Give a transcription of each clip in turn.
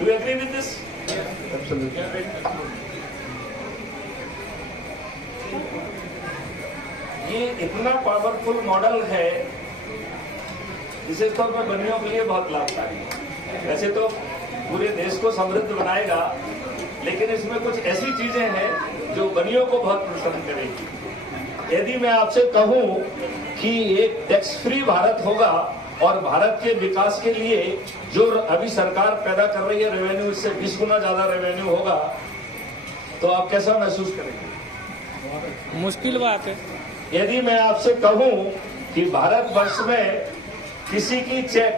Do you agree with this? Absolutely. ये इतना powerful model है, विशेष तौर पर बनियों के लिए बहुत लाभकारी है। वैसे तो पूरे देश को समृद्ध बनाएगा, लेकिन इसमें कुछ ऐसी चीजें हैं जो बनियों को बहुत प्रसन्न करेगी। यदि मैं आपसे कहूं कि एक टैक्स फ्री भारत होगा और भारत के विकास के लिए जो अभी सरकार पैदा कर रही है रेवेन्यू, इससे 20 गुना ज्यादा रेवेन्यू होगा, तो आप कैसा महसूस करेंगे? मुश्किल बात है। यदि मैं आपसे कहूं कि भारतवर्ष में किसी की चेक,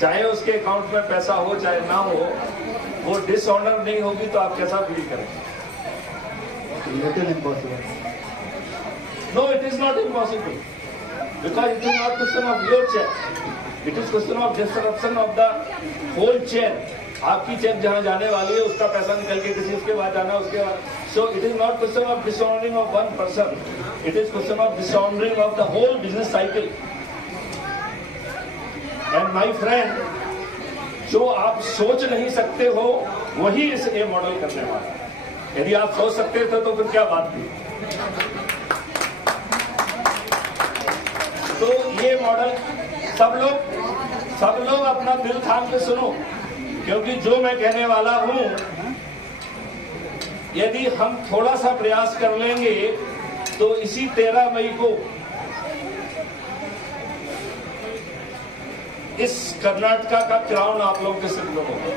चाहे उसके अकाउंट में पैसा हो चाहे ना हो, वो डिसऑनर नहीं होगी, तो आप कैसा फील करेंगे? Little impossible. No, it is not impossible. Because it is not question of your check. It is question of disruption of the whole chain. आपकी चेक जहां जाने वाली है उसका पैसा निकल के किसी के बाद जाना, उसके बाद. So it is not question of dishonoring of one person. It is question of dishonoring of the whole business cycle. And my friend, जो आप सोच नहीं सकते हो वही इस ए मॉडल करने वाला है। यदि आप सोच सकते थे तो फिर क्या बात थी? तो ये मॉडल सब लोग अपना दिल थाम के सुनो, क्योंकि जो मैं कहने वाला हूं, यदि हम थोड़ा सा प्रयास कर लेंगे तो इसी 13 मई को इस कर्नाटका का क्राउन आप लोगों के सिर में होगा।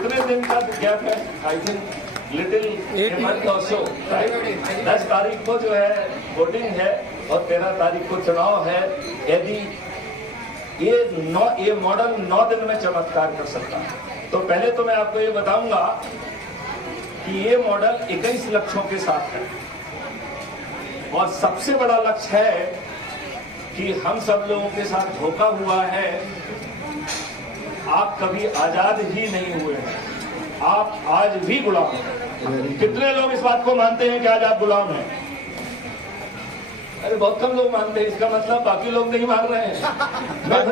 कितने दिन का गैप है? आई थिंक लिटिल मंथ और सो, राइट? 10 तारीख को जो है वोटिंग है और 13 तारीख को चुनाव है। यदि ये मॉडल 9 दिन में चमत्कार कर सकता है, तो पहले तो मैं आपको ये बताऊंगा कि ये मॉडल 21 लक्ष्यों के साथ है, और सबसे बड़ा लक्ष्य है कि हम सब लोगों के साथ धोखा हुआ है। आप कभी आजाद ही नहीं हुए हैं, आप आज भी गुलाम हैं। कितने लोग इस बात को मानते हैं कि आज आप गुलाम हैं? अरे बहुत कम लोग मानते हैं। इसका मतलब बाकी लोग नहीं मान रहे हैं। मैं